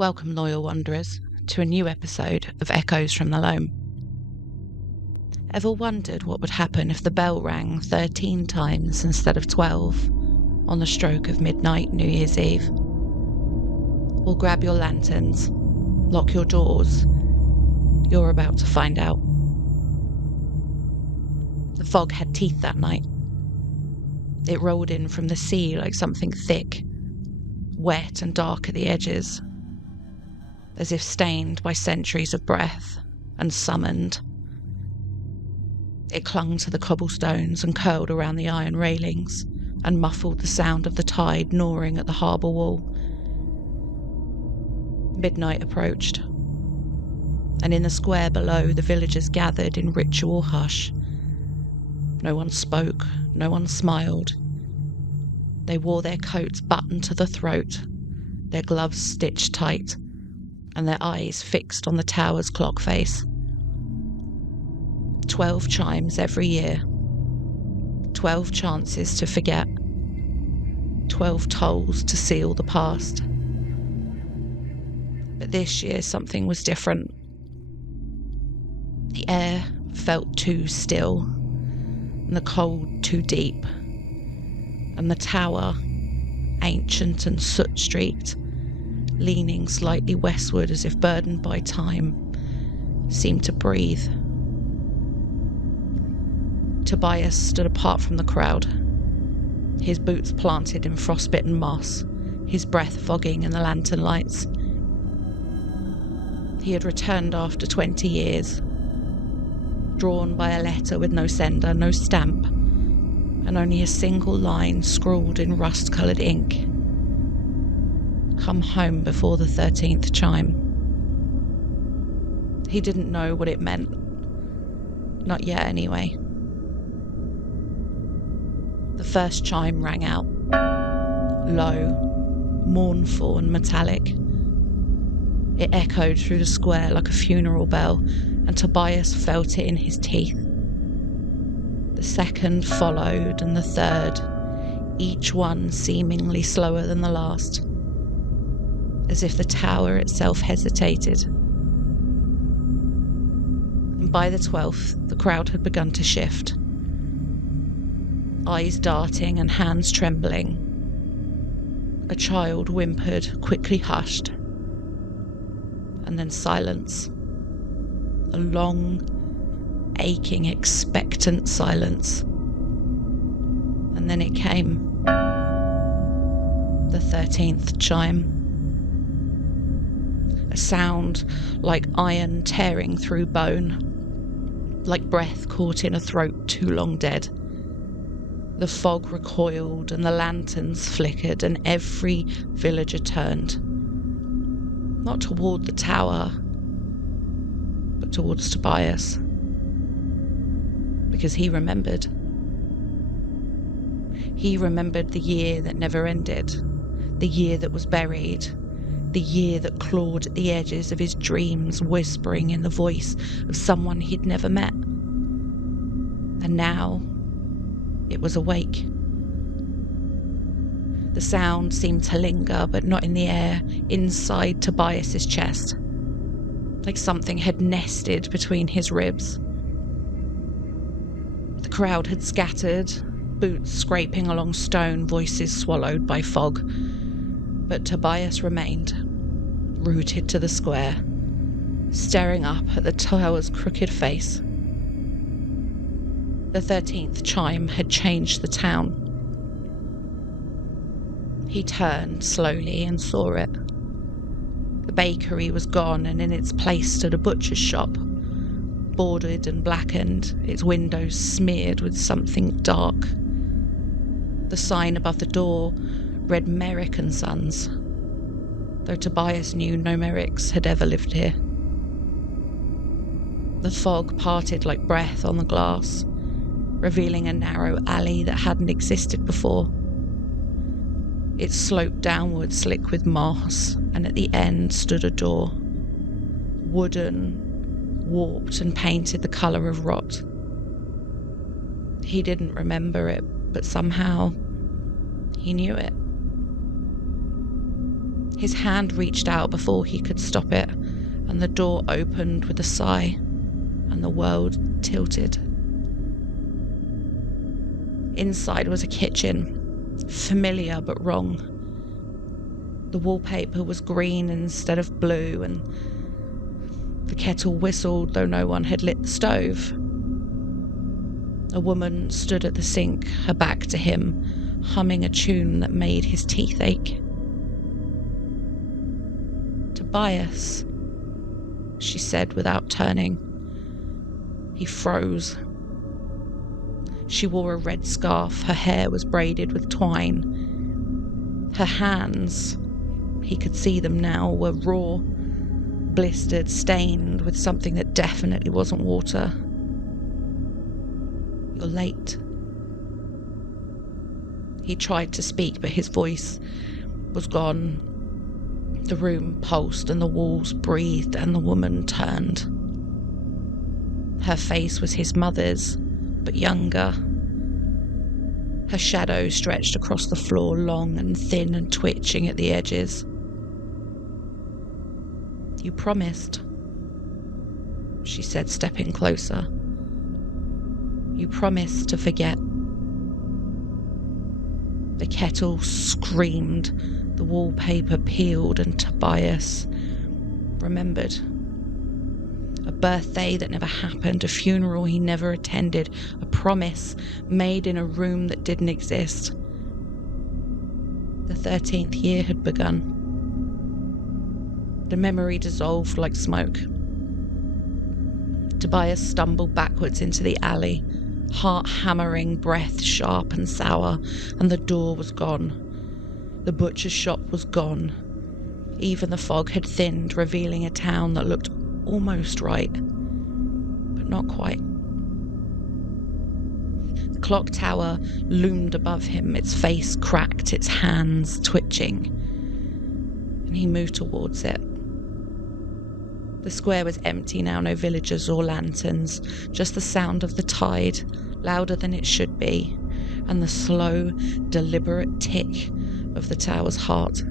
Welcome, loyal wanderers, to a new episode of Echoes from the Loam. Ever wondered what would happen if the bell rang 13 times instead of 12 on the stroke of midnight New Year's Eve? Well, grab your lanterns, lock your doors. You're about to find out. The fog had teeth that night. It rolled in from the sea like something thick, wet and dark at the edges, as if stained by centuries of breath and summoned. It clung to the cobblestones and curled around the iron railings and muffled the sound of the tide gnawing at the harbour wall. Midnight approached, and in the square below the villagers gathered in ritual hush. No one spoke, no one smiled. They wore their coats buttoned to the throat, their gloves stitched tight, and their eyes fixed on the tower's clock face. 12 chimes every year. 12 chances to forget. 12 tolls to seal the past. But this year something was different. The air felt too still, and the cold too deep, and the tower, ancient and soot-streaked, leaning slightly westward as if burdened by time, seemed to breathe. Tobias stood apart from the crowd, his boots planted in frostbitten moss, his breath fogging in the lantern lights. He had returned after 20 years, drawn by a letter with no sender, no stamp, and only a single line scrawled in rust-coloured ink. Come home before the 13th chime. He didn't know what it meant. Not yet, anyway. The first chime rang out, low, mournful and metallic. It echoed through the square like a funeral bell, and Tobias felt it in his teeth. The second followed, and the third, each one seemingly slower than the last, as if the tower itself hesitated. And by the 12th, the crowd had begun to shift. Eyes darting and hands trembling. A child whimpered, quickly hushed, and then silence. A long, aching, expectant silence. And then it came. The 13th chime. A sound like iron tearing through bone, like breath caught in a throat too long dead. The fog recoiled and the lanterns flickered, and every villager turned. Not toward the tower, but towards Tobias. Because he remembered. He remembered the year that never ended, the year that was buried, the year that clawed at the edges of his dreams, whispering in the voice of someone he'd never met. And now it was awake. The sound seemed to linger, but not in the air, inside Tobias's chest, like something had nested between his ribs. The crowd had scattered, boots scraping along stone, voices swallowed by fog. But Tobias remained, rooted to the square, staring up at the tower's crooked face. The 13th chime had changed the town. He turned slowly and saw it. The bakery was gone, and in its place stood a butcher's shop, boarded and blackened, its windows smeared with something dark. The sign above the door read Merrick and Sons, though Tobias knew no Merricks had ever lived here. The fog parted like breath on the glass, revealing a narrow alley that hadn't existed before. It sloped downward, slick with moss, and at the end stood a door, wooden, warped and painted the colour of rot. He didn't remember it, but somehow he knew it. His hand reached out before he could stop it, and the door opened with a sigh, and the world tilted. Inside was a kitchen, familiar but wrong. The wallpaper was green instead of blue, and the kettle whistled though no one had lit the stove. A woman stood at the sink, her back to him, humming a tune that made his teeth ache. "Tobias," she said without turning. He froze. She wore a red scarf, her hair was braided with twine. Her hands, he could see them now, were raw, blistered, stained with something that definitely wasn't water. "You're late." He tried to speak, but his voice was gone. The room pulsed and the walls breathed, and the woman turned. Her face was his mother's, but younger. Her shadow stretched across the floor, long and thin and twitching at the edges. "You promised," she said, stepping closer. "You promised to forget." The kettle screamed, the wallpaper peeled, and Tobias remembered. A birthday that never happened, a funeral he never attended, a promise made in a room that didn't exist. The 13th year had begun. The memory dissolved like smoke. Tobias stumbled backwards into the alley, heart hammering, breath sharp and sour, and the door was gone. The butcher's shop was gone. Even the fog had thinned, revealing a town that looked almost right, but not quite. The clock tower loomed above him, its face cracked, its hands twitching, and he moved towards it. The square was empty now, no villagers or lanterns, just the sound of the tide, louder than it should be, and the slow, deliberate tick of the tower's heart.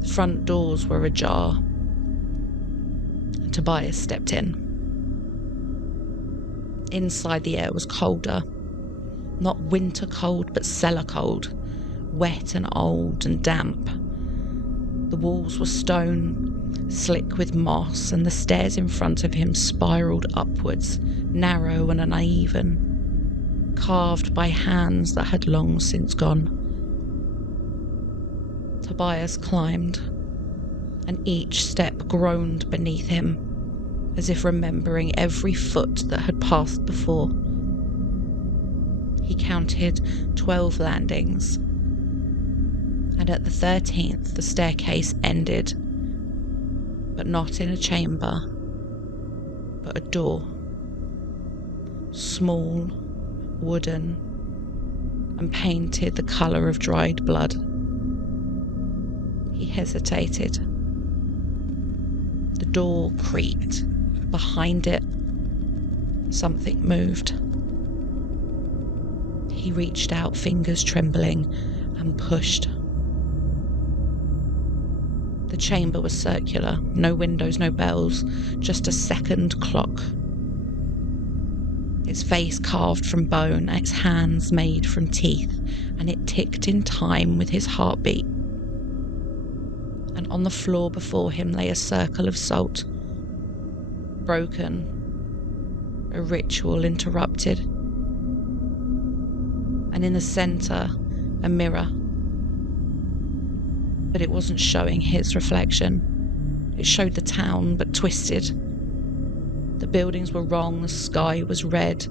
The front doors were ajar. Tobias stepped in. Inside, the air was colder. Not winter cold, but cellar cold, wet and old and damp. The walls were stone, slick with moss, and the stairs in front of him spiraled upwards, narrow and uneven, carved by hands that had long since gone. Tobias climbed, and each step groaned beneath him, as if remembering every foot that had passed before. He counted 12 landings, and at the 13th the staircase ended, but not in a chamber, but a door. Small, wooden, and painted the colour of dried blood. He hesitated. The door creaked. Behind it, something moved. He reached out, fingers trembling, and pushed. The chamber was circular, no windows, no bells, just a second clock. Its face carved from bone, its hands made from teeth, and it ticked in time with his heartbeat. And on the floor before him lay a circle of salt, broken, a ritual interrupted. And in the centre, a mirror. But it wasn't showing his reflection. It showed the town, but twisted. The buildings were wrong, the sky was red.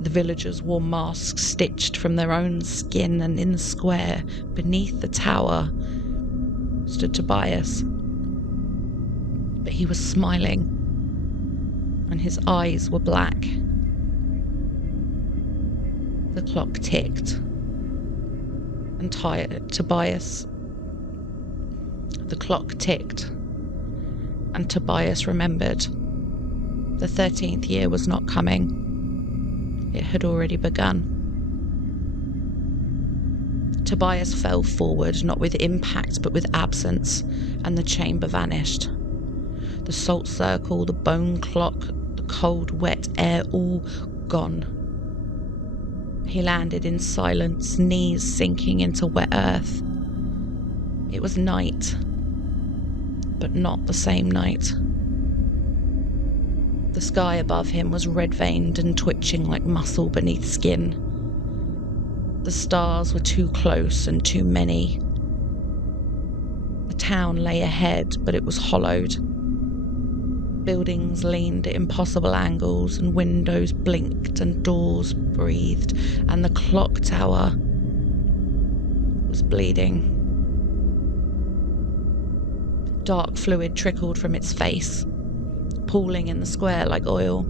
The villagers wore masks stitched from their own skin, and in the square, beneath the tower, stood Tobias. But he was smiling, and his eyes were black. The clock ticked, and Tobias... The clock ticked, and Tobias remembered. The 13th year was not coming. It had already begun. Tobias fell forward, not with impact but with absence, and the chamber vanished. The salt circle, the bone clock, the cold, wet air, all gone. He landed in silence, knees sinking into wet earth. It was night, but not the same night. The sky above him was red-veined and twitching like muscle beneath skin. The stars were too close and too many. The town lay ahead, but it was hollowed. Buildings leaned at impossible angles, and windows blinked and doors breathed, and the clock tower was bleeding. Dark fluid trickled from its face, pooling in the square like oil.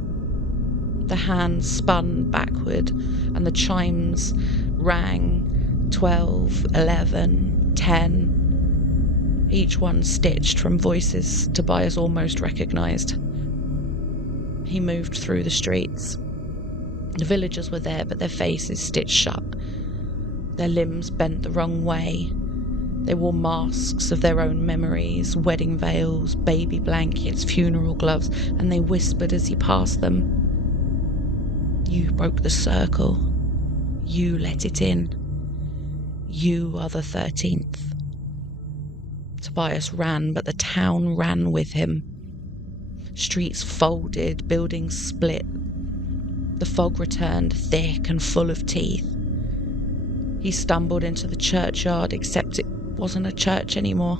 The hands spun backward, and the chimes rang 12, 11, 10, each one stitched from voices Tobias almost recognised. He moved through the streets. The villagers were there, but their faces stitched shut, their limbs bent the wrong way. They wore masks of their own memories, wedding veils, baby blankets, funeral gloves, and they whispered as he passed them. You broke the circle. You let it in. You are the 13th. Tobias ran, but the town ran with him. Streets folded, buildings split. The fog returned, thick and full of teeth. He stumbled into the churchyard, except it wasn't a church anymore.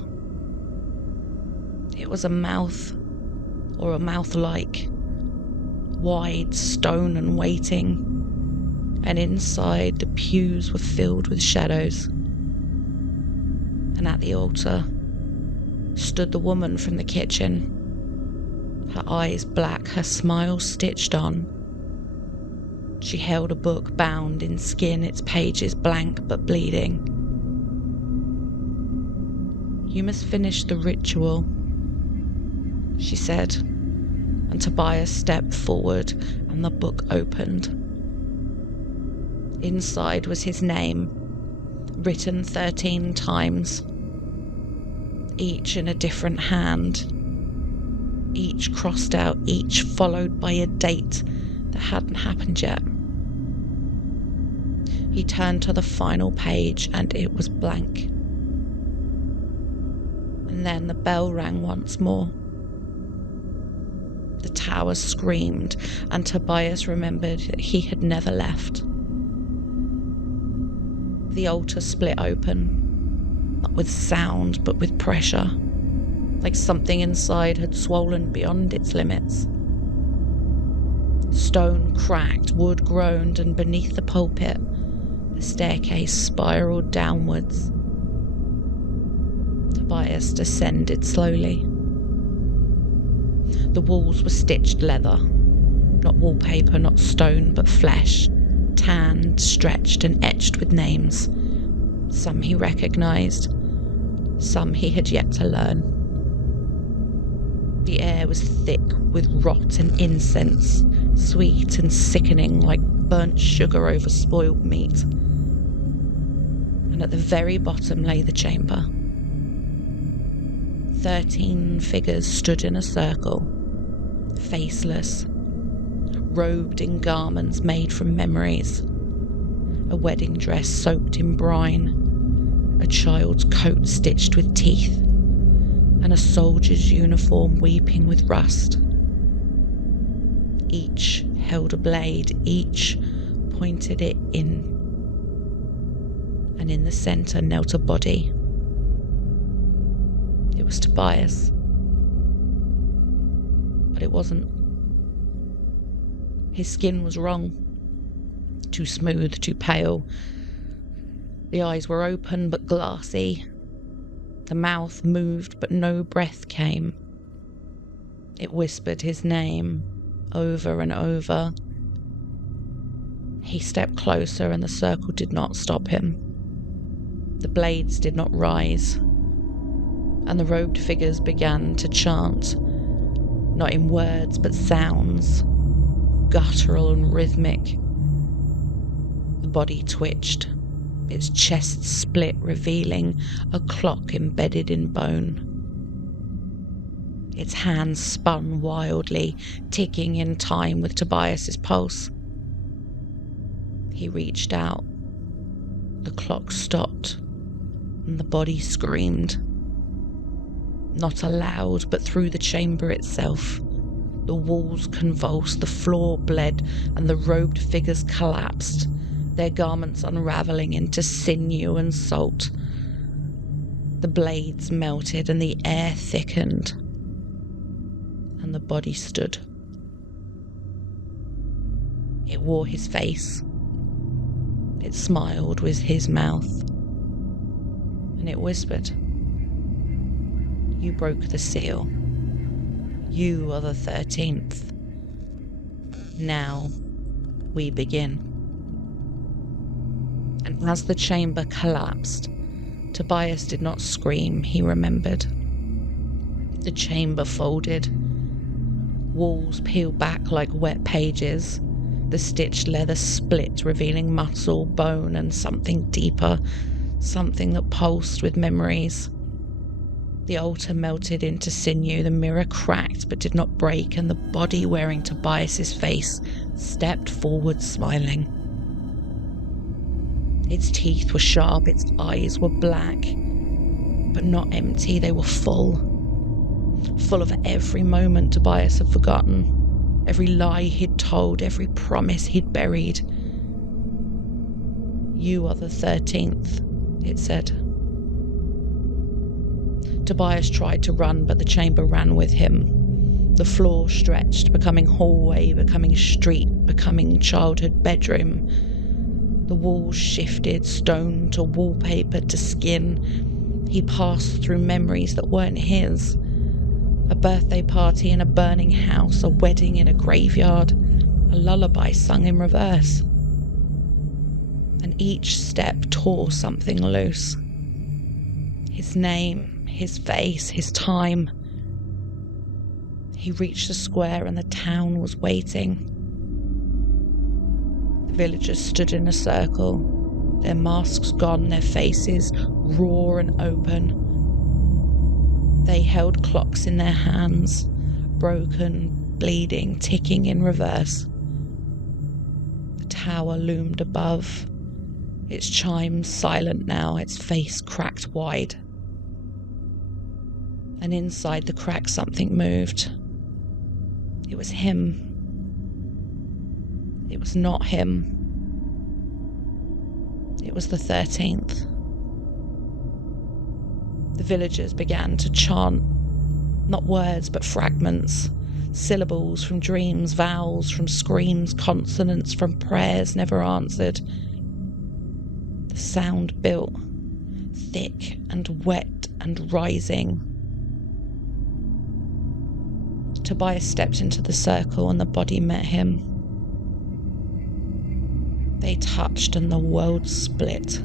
It was a mouth, or a mouth-like, wide, stone and waiting, and inside the pews were filled with shadows. And at the altar stood the woman from the kitchen, her eyes black, her smile stitched on. She held a book bound in skin, its pages blank but bleeding. You must finish the ritual, she said, and Tobias stepped forward and the book opened. Inside was his name, written 13 times, each in a different hand, each crossed out, each followed by a date that hadn't happened yet. He turned to the final page and it was blank. And then the bell rang once more. The tower screamed, and Tobias remembered that he had never left. The altar split open, not with sound but with pressure, like something inside had swollen beyond its limits. Stone cracked, wood groaned, and beneath the pulpit, the staircase spiraled downwards. Tobias descended slowly. The walls were stitched leather, not wallpaper, not stone, but flesh, tanned, stretched, and etched with names. Some he recognised, some he had yet to learn. The air was thick with rot and incense, sweet and sickening like burnt sugar over spoiled meat. And at the very bottom lay the chamber. 13 figures stood in a circle, faceless, robed in garments made from memories, a wedding dress soaked in brine, a child's coat stitched with teeth, and a soldier's uniform weeping with rust. Each held a blade, each pointed it in, and in the centre knelt a body. It was Tobias, but it wasn't. His skin was wrong, too smooth, too pale. The eyes were open but glassy. The mouth moved but no breath came. It whispered his name over and over. He stepped closer and the circle did not stop him. The blades did not rise, and the robed figures began to chant, not in words but sounds, guttural and rhythmic. The body twitched, its chest split, revealing a clock embedded in bone. Its hands spun wildly, ticking in time with Tobias's pulse. He reached out. The clock stopped, and the body screamed. Not aloud, but through the chamber itself. The walls convulsed, the floor bled, and the robed figures collapsed, their garments unraveling into sinew and salt. The blades melted and the air thickened, and the body stood. It wore his face. It smiled with his mouth, and it whispered, "You broke the seal. You are the 13th. Now we begin." And as the chamber collapsed, Tobias did not scream, he remembered. The chamber folded. Walls peeled back like wet pages. The stitched leather split, revealing muscle, bone, and something deeper, something that pulsed with memories. The altar melted into sinew, the mirror cracked but did not break, and the body wearing Tobias's face stepped forward smiling. Its teeth were sharp, its eyes were black, but not empty, they were full of every moment Tobias had forgotten, every lie he'd told, every promise he'd buried. "You are the 13th, it said. Tobias tried to run, but the chamber ran with him. The floor stretched, becoming hallway, becoming street, becoming childhood bedroom. The walls shifted, stone to wallpaper to skin. He passed through memories that weren't his. A birthday party in a burning house, a wedding in a graveyard, a lullaby sung in reverse. And each step tore something loose. His name, his face, his time. He reached the square and the town was waiting. The villagers stood in a circle, their masks gone, their faces raw and open. They held clocks in their hands, broken, bleeding, ticking in reverse. The tower loomed above, its chimes silent now, its face cracked wide. And inside the crack something moved. It was him. It was not him. It was the 13th. The villagers began to chant, not words but fragments, syllables from dreams, vowels from screams, consonants from prayers never answered. The sound built, thick and wet and rising. Tobias stepped into the circle and the body met him. They touched and the world split.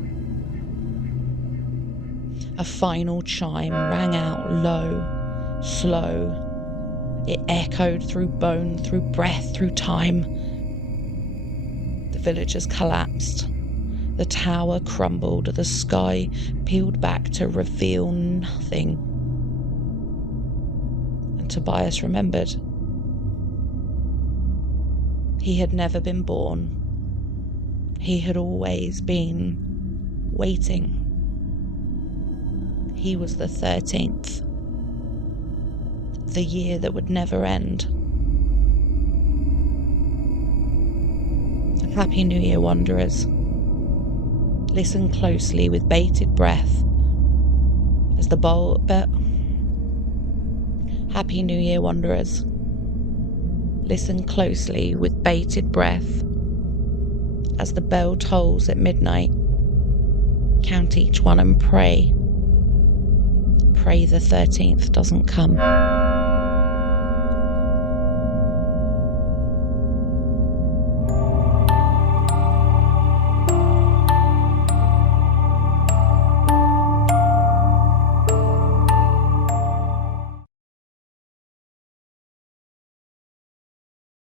A final chime rang out low, slow. It echoed through bone, through breath, through time. The villagers collapsed. The tower crumbled, the sky peeled back to reveal nothing. And Tobias remembered. He had never been born. He had always been waiting. He was the 13th, the year that would never end. Happy New Year, wanderers. Listen closely with bated breath as the Happy New Year, wanderers. Listen closely with bated breath as the bell tolls at midnight. Count each one and pray. Pray the 13th doesn't come.